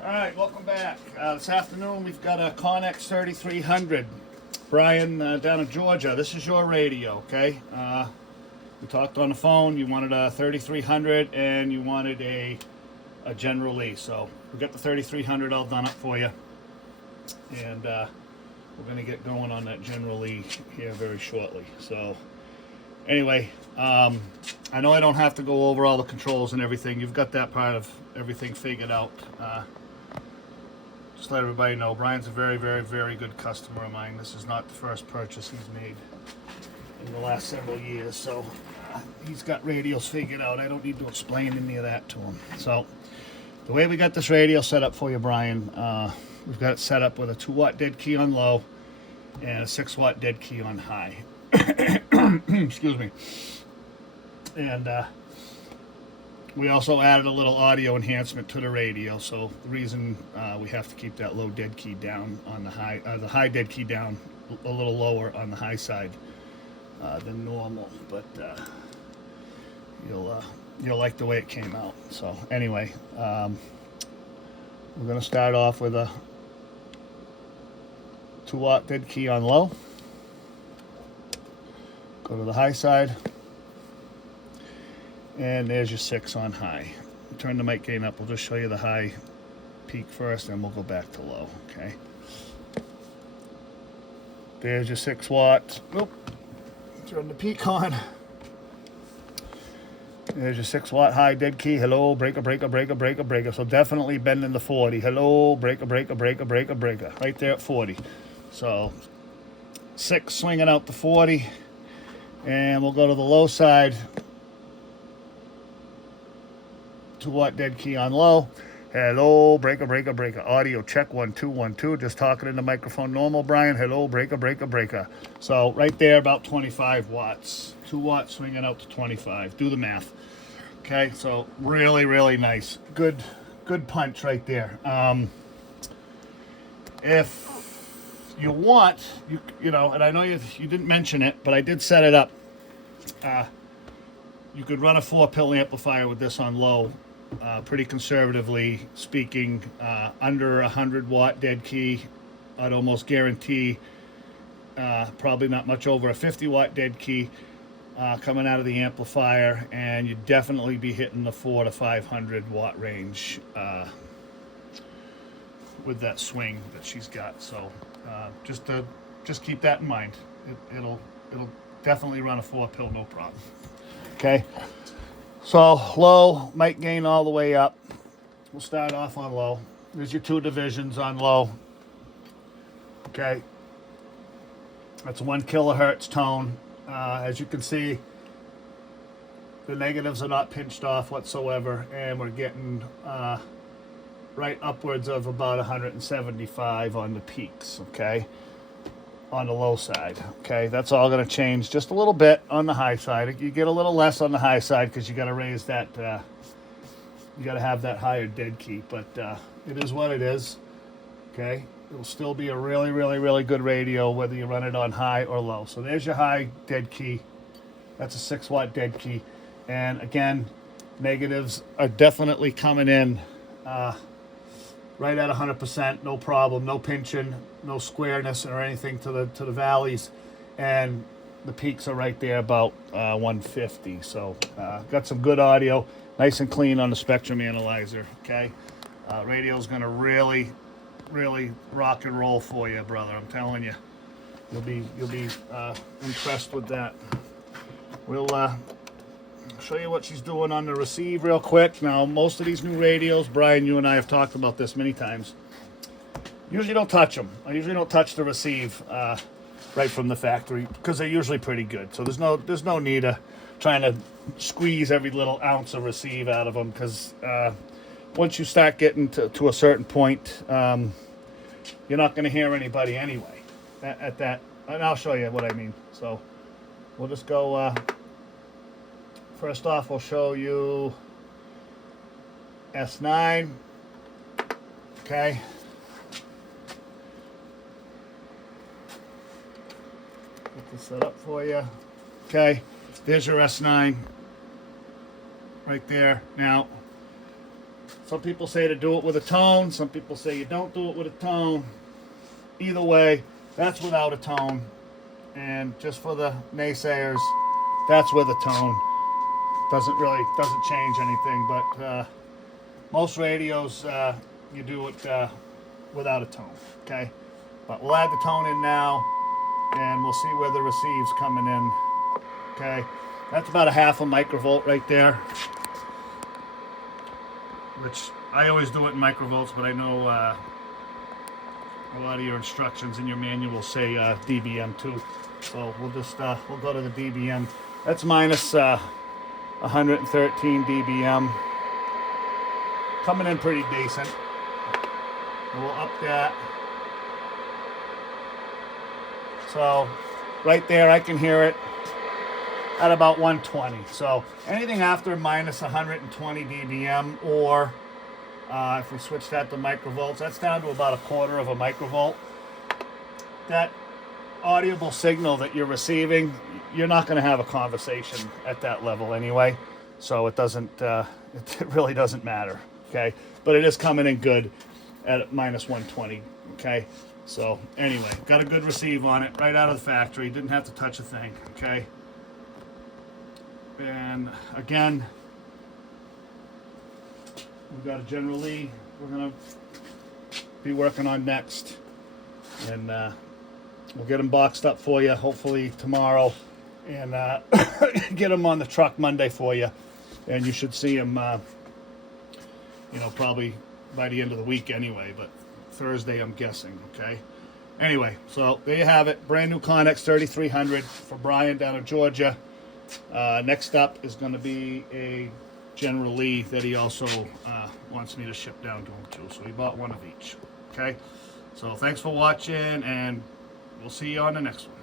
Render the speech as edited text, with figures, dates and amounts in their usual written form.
All right, welcome back. This afternoon we've got a Connex 3300. Bryan down in Georgia. This is your radio, okay? We talked on the phone. You wanted a 3300 and you wanted a General Lee. So we got the 3300 all done up for you. And we're going to get going on that General Lee here very shortly. So anyway, I know I don't have to go over all the controls and everything. You've got that part of everything figured out. Just let everybody know, Bryan's a very, very, very good customer of mine. This is not the first purchase he's made in the last several years. So he's got radios figured out. I don't need to explain any of that to him. So the way we got this radio set up for you, Bryan, we've got it set up with a 2-watt dead key on low and a 6-watt dead key on high. Excuse me. And we also added a little audio enhancement to the radio. So the reason we have to keep that low dead key down on the high dead key down a little lower on the high side than normal. But you'll like the way it came out. So anyway, we're going to start off with a 2-watt dead key on low. Go to the high side. And there's your 6 on high. Turn the mic gain up. We'll just show you the high peak first, and we'll go back to low, okay? There's your 6-watt. Oop. Turn the peak on. There's your 6-watt high dead key. Hello, breaker, breaker, breaker, breaker, breaker. So definitely bending the 40. Hello, breaker, breaker, breaker, breaker, breaker. Right there at 40. So 6 swinging out to 40. And we'll go to the low side. 2-watt dead key on low. Hello, breaker, breaker, breaker. Audio check 1 2 1 2. Just talking in the microphone normal, Bryan. Hello, breaker, breaker, breaker. So right there, about 25 watts. 2 watts swinging out to 25. Do the math. Okay, so really, really nice. Good punch right there. If you want, you know, and I know you didn't mention it, but I did set it up. You could run a 4-pill amplifier with this on low. Pretty conservatively speaking, under 100-watt dead key, I'd almost guarantee probably not much over a 50-watt dead key coming out of the amplifier, and you'd definitely be hitting the 400 to 500-watt range with that swing that she's got. So just keep that in mind. It'll definitely run a 4-pill, no problem. Okay. So low, mic gain all the way up. We'll start off on low. There's your 2 divisions on low. Okay. That's 1 kilohertz tone. As you can see, the negatives are not pinched off whatsoever, and we're getting right upwards of about 175 on the peaks, okay? On the low side, okay? That's all going to change just a little bit on the high side. You get a little less on the high side because you got to raise that, you got to have that higher dead key, but it is what it is, okay? It'll still be a really, really, really good radio whether you run it on high or low. So there's your high dead key. That's a 6-watt dead key. And again, negatives are definitely coming in right at 100%, no problem, no pinching, no squareness or anything to the valleys, and the peaks are right there about 150. So got some good audio, nice and clean on the spectrum analyzer. Okay, radio's going to really, really rock and roll for you, brother. I'm telling you, you'll be impressed with that. We'll show you what she's doing on the receive real quick. Now, most of these new radios, Bryan, you and I have talked about this many times. Usually don't touch them. I usually don't touch the receive right from the factory because they're usually pretty good. So there's no need of trying to squeeze every little ounce of receive out of them, because once you start getting to a certain point, you're not going to hear anybody anyway at that. And I'll show you what I mean. So we'll just go. First off, we'll show you S9. Okay. Get this set up for you. Okay. There's your S9 right there. Now, Some people say to do it with a tone. Some people say you don't do it with a tone. Either way, that's without a tone. And just for the naysayers, that's with a tone. Doesn't change anything. But most radios, you do it without a tone. Okay, but we'll add the tone in now, and we'll see where the receive's coming in. Okay, that's about a half a microvolt right there, which I always do it in microvolts, but I know a lot of your instructions in your manual say dBm too. So we'll just we'll go to the dBm. That's minus 113 dBm, coming in pretty decent. And we'll up that. So right there, I can hear it at about 120. So anything after minus 120 dBm, or if we switch that to microvolts, that's down to about a quarter of a microvolt. That audible signal that you're receiving, you're not going to have a conversation at that level anyway. So it doesn't, it really doesn't matter. Okay, but it is coming in good at minus 120. Okay. So anyway, got a good receive on it right out of the factory. Didn't have to touch a thing. Okay. And again, we've got a General Lee we're gonna be working on next, and we'll get them boxed up for you hopefully tomorrow, and get them on the truck Monday for you, and you should see them, you know, probably by the end of the week anyway, but Thursday I'm guessing. Okay. Anyway, so there you have it. Brand new Connex 3300 for Bryan down in Georgia. Next up is going to be a General Lee that he also wants me to ship down to him too. So he bought one of each. Okay. So thanks for watching, and we'll see you on the next one.